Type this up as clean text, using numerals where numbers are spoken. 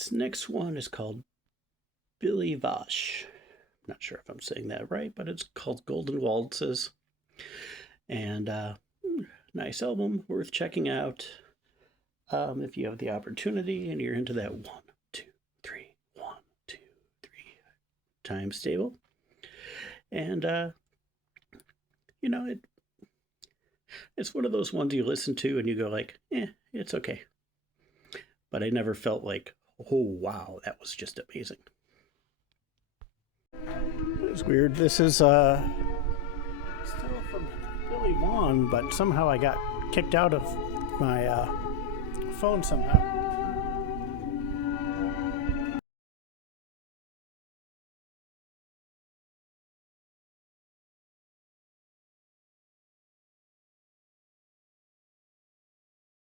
This next one is called Billy Vaugh. I'm not sure if I'm saying that right, but it's called Golden Waltzes. And nice album, worth checking out if you have the opportunity and you're into that 1, 2, 3 times table. And it's one of those ones you listen to and you go like, it's okay. But I never felt like, oh wow, that was just amazing. It's weird. This is still from Billy Vaugh, but somehow I got kicked out of my phone somehow.